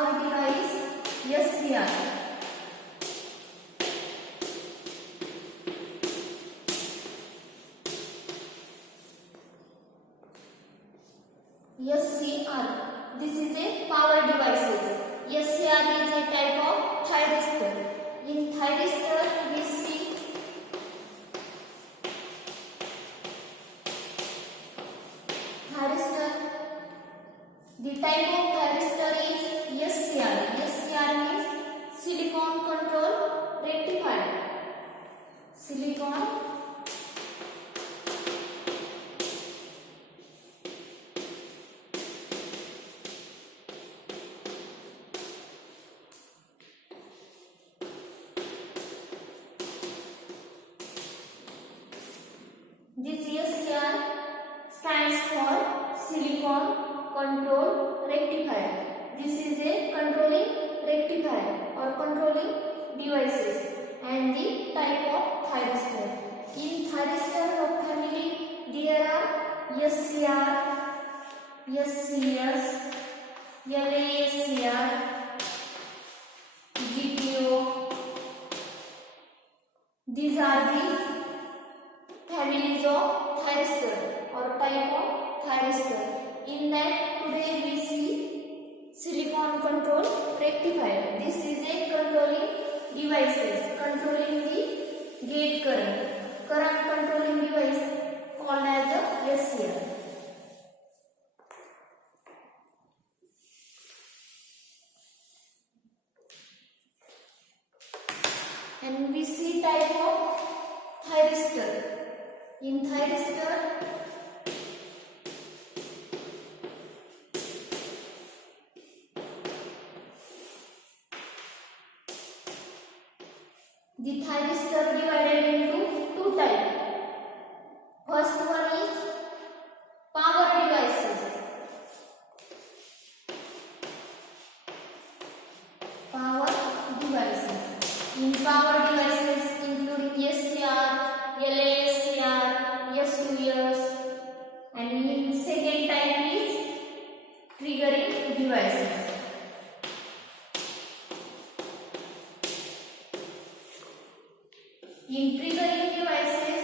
power device SCR. SCR. This is a power devices. SCR is a type of thyristor. In thyristor, we see thyristor. The type of thyristor is SCR. SCR means silicon control rectifier. Silicon This SCR stands for silicon control rectifier. This is a controlling rectifier or controlling devices and the type of thyristor. In thyristor family there are SCR, SCS, LASCR, GPO. These are the families of thyristor or type of thyristor. In that today we see silicon control rectifier. This is a controlling devices controlling the gate current. Current controlling device called as a SCR. And we see type of thyristor. In thyristor, the thyristor divided into two types. First one is power devices. Power devices. In power devices including SCR, LASCR, SUS, and in second type is triggering devices. In triggering devices,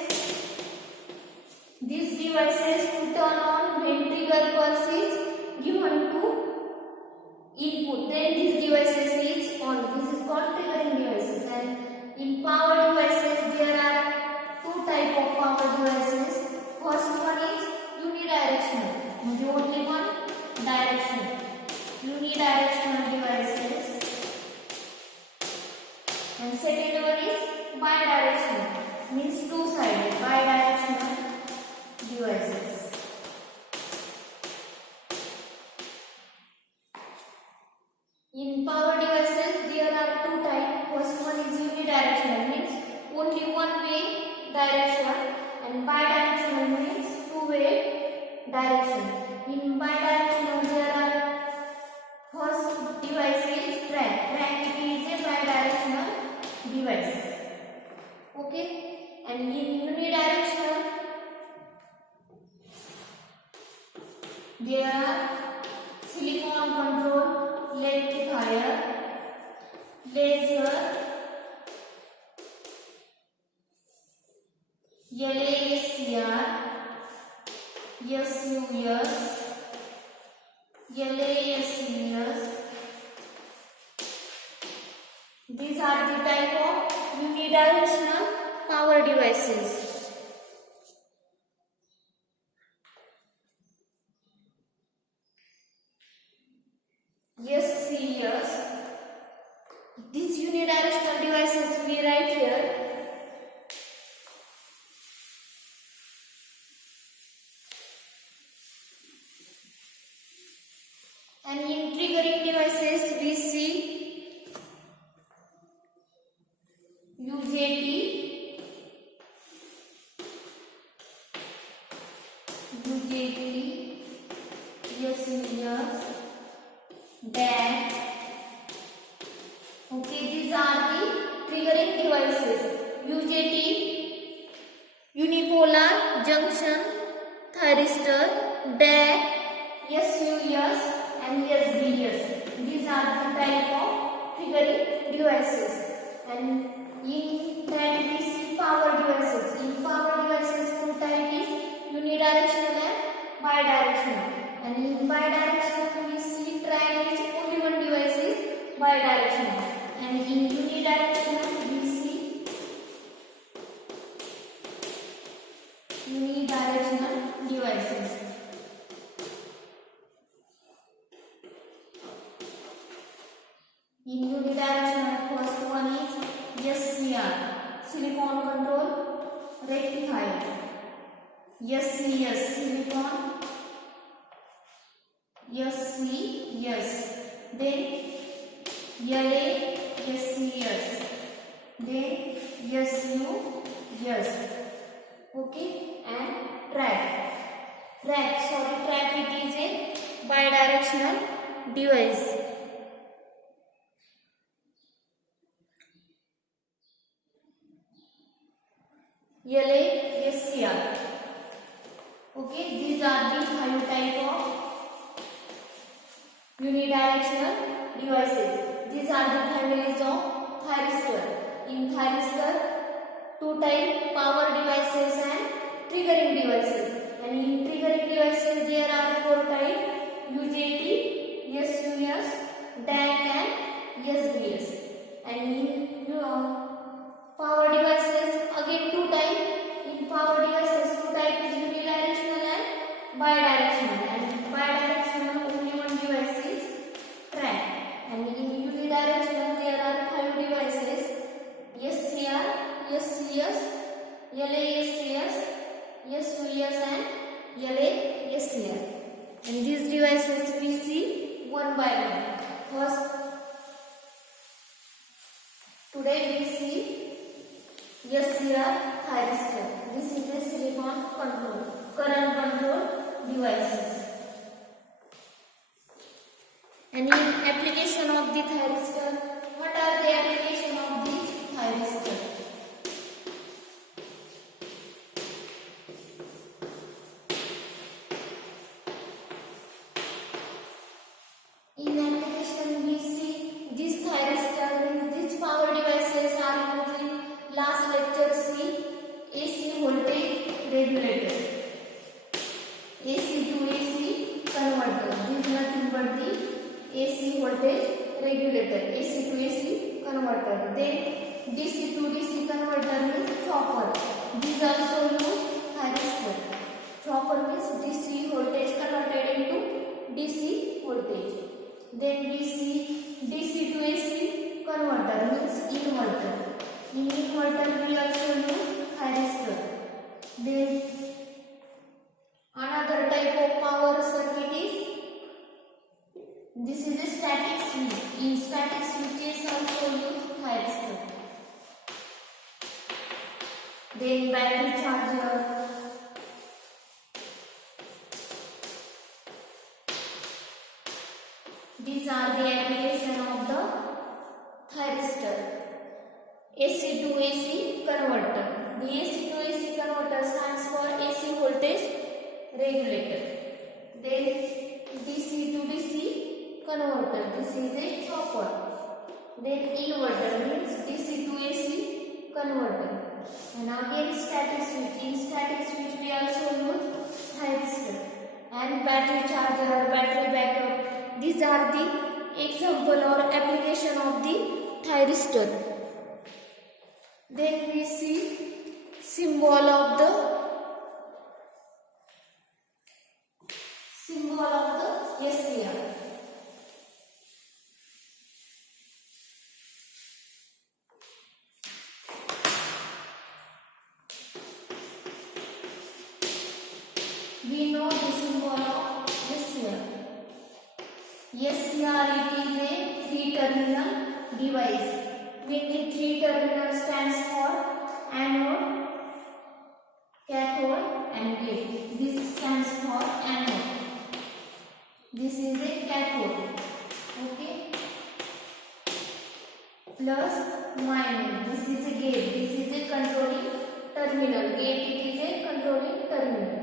these devices to turn on when trigger pulse is given to input, then these devices is on. This is called triggering devices. And in power devices there are two type of power devices. First one is unidirectional, only one direction. Unidirectional devices. And second one is bidirectional, means two-sided, bidirectional devices. In power devices there are two types. First one is unidirectional, means only one way direction, and bidirectional means two-way direction. In bidirectional there are first device is track. Track is a bidirectional device. Okay, and in unidirectional there are silicon control rectifier, laser, LASCR, SUS, LASCS. These are the type of unidirectional power devices. SCS. These unidirectional devices we write here. And in triggering devices we see UJT, SUS, DAT. Okay, these are the triggering devices. UJT, unipolar junction thyristor, DAT, SUS and SBS. These are the triggering devices. And in that we see power devices. In power devices, two type is unidirectional and bidirectional. And in bidirectional we see triangle is only one device is bidirectional. And in unidirectional we see unidirectional devices. In unidirectional, first one is SCR, silicon control rectifier. SCS, silicon SCS. Then LA SCS. Then SUS. Okay, and track. Track it is a bidirectional device. LASCR. Okay, these are the 5 type of unidirectional devices. These are the families of thyristor. In thyristor, 2 type power devices and triggering devices. And in triggering devices, there are 4 type: UJT, SUS, DAC, and SDS. And in power devices, again 2 type. In power devices, 2 type is unidirectional and bidirectional. And bidirectional, only one device is track. And in unidirectional, there are 5 devices: SCR, SCS, LASCS, SUS, and LASCR. And these devices we see one by one. First, today we see SCR thyristor. This is a silicon current control devices. And in application of the thyristor, what are the application of these thyristor? In application we see this thyristor, these power devices are using last lecture see AC voltage regulator, AC to AC converter. This is nothing but the AC voltage regulator, AC to AC converter. Then DC to DC converter means chopper. These also use thyristor. Chopper means DC voltage converted into DC voltage. Then we see DC to AC converter means inverter. In inverter we also use thyristor. Then another type of power circuit is, this is a static switch. In static switches also use thyristor. Then battery charger. These are the application of the thyristor. AC to AC converter. The AC to AC converter stands for AC voltage regulator. Then DC to DC converter. This is a chopper. Then inverter means DC to AC converter. And again static switch. In static switch we also use thyristor. And battery charger, battery backup. These are the example or application of the thyristor. Then we see symbol of the SCR. We know the symbol of SCR. SCR, it is a 3-terminal device. Mainly 3 terminals stands for anode, cathode, and gate. This stands for anode. This is a cathode. Okay. Plus, minus. This is a gate. This is a controlling terminal. Gate, it is a controlling terminal.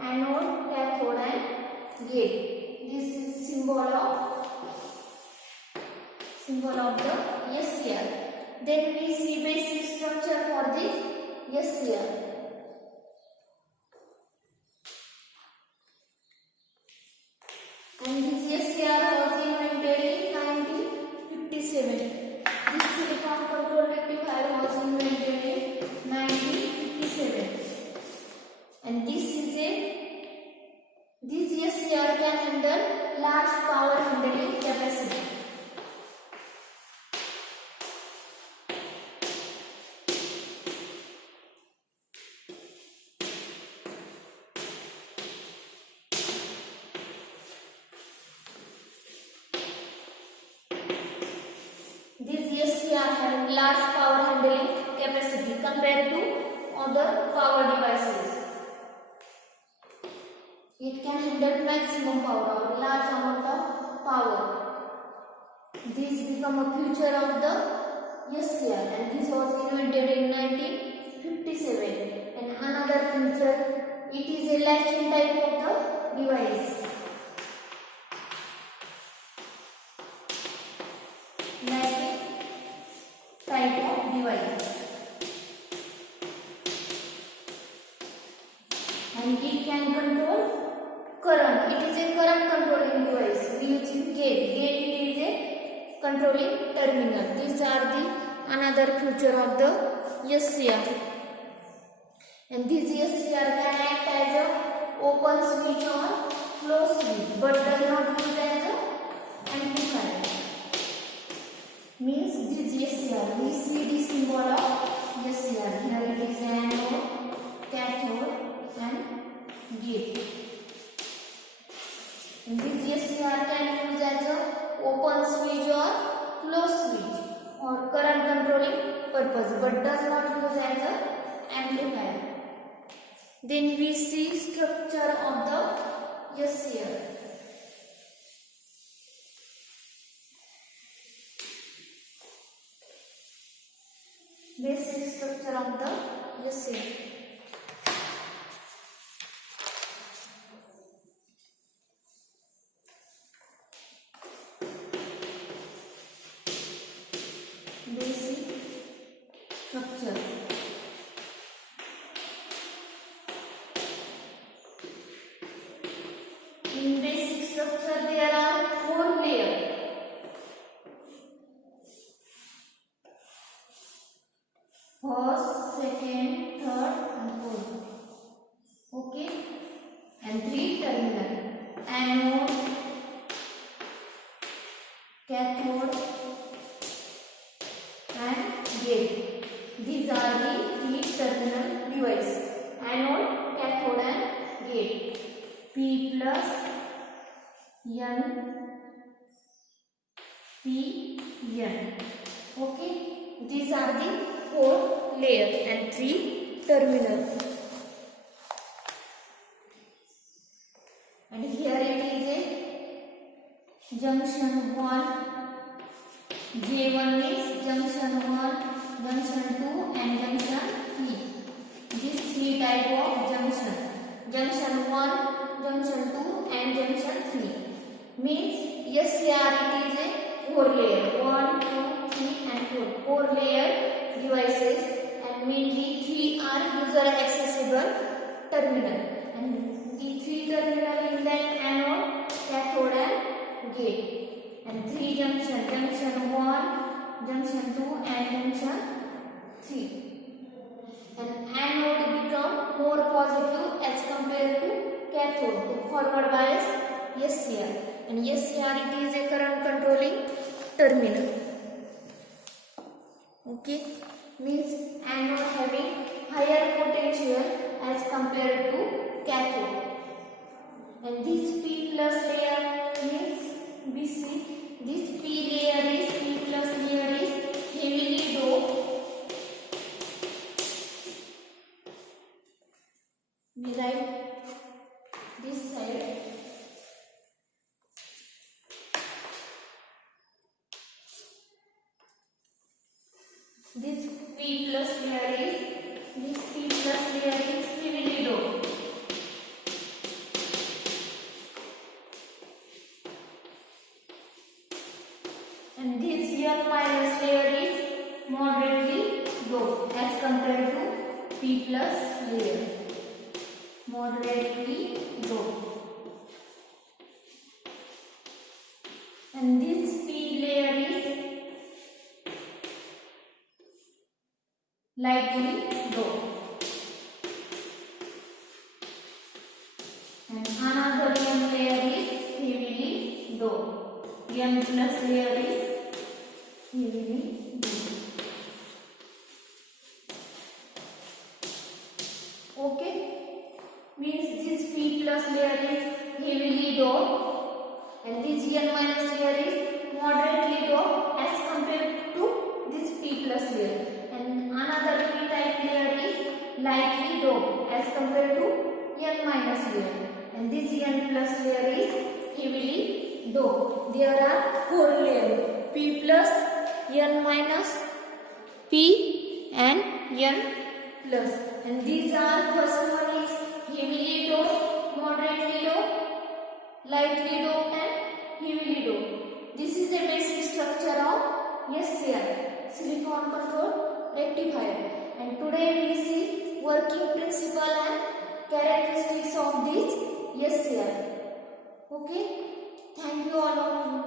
Anode, cathode, and gate. This is symbol of symbol of the SCR. Then we see basic structure for this SCR. And this SCR was invented in 1957. This silicon control rectifier was invented in 1957. And this SCR can handle large power handling capacity. This SCR has large power handling capacity compared to other power devices. It can handle maximum power or large amount of power. This become a feature of the SCR, and this was invented in 1957. And another feature, it is a latching type of the device. Latching type of device. And it can control current. It is a current controlling device. We use gate. Gate is a controlling terminal. These are the another feature of the SCR. And this SCR can act as a open switch or closed switch, but does not use as a amplifier. Means this SCR. We see the symbol of SCR. Here it is anode, cathode, and gate. And this SCR can use as a open switch or closed switch or current controlling purpose, but does not use as a amplifier. Then we see structure of the SCR. Basic structure of the SCR. Basic structure. In basic structure there are 4 layers. First, second, third and fourth. Okay. And 3 terminal. Anode, cathode and gate. These are the 3 terminal devices. Anode, cathode and gate. P plus N, P, N. Okay. These are the 4 layers and 3 terminals. And here it is a junction 1. J1 is junction 1, junction 2 and junction 3. These 3 type of junction. Junction 1, junction 2 and junction 3. Means SCR it is a 4 layer. 1, 2, 3 and 4. 4 layer devices, and mainly 3 are user accessible terminal. And the 3 terminal is like anode, cathode and gate. And 3 junction. Junction 1, junction 2 and junction 3. And anode become more positive as compared to cathode, to forward bias SCR. And SCR it is a current controlling terminal. Okay, means anode having higher potential as compared to cathode. And this P plus layer means we see this P plus layer is heavily doped. We write this side. This P plus layer is heavily doped. And this N minus layer is moderately low as compared to P plus layer. Moderately low. And this P layer is lightly low. And another N layer is heavily low. N plus layer is heavily low. Okay, means this P plus layer is heavily low and this N minus layer is moderately low as compared to this P plus layer, and another P type layer is lightly low as compared to N minus layer, and this N plus layer is heavily low. There are four layers: P plus, N minus, P and N plus, and these are first one is heavily low, moderately low, lightly low and heavily low. This is the basic structure of SCR, silicon control rectifier, and today we see working principle and characteristics of this SCR. Okay, thank you all of you.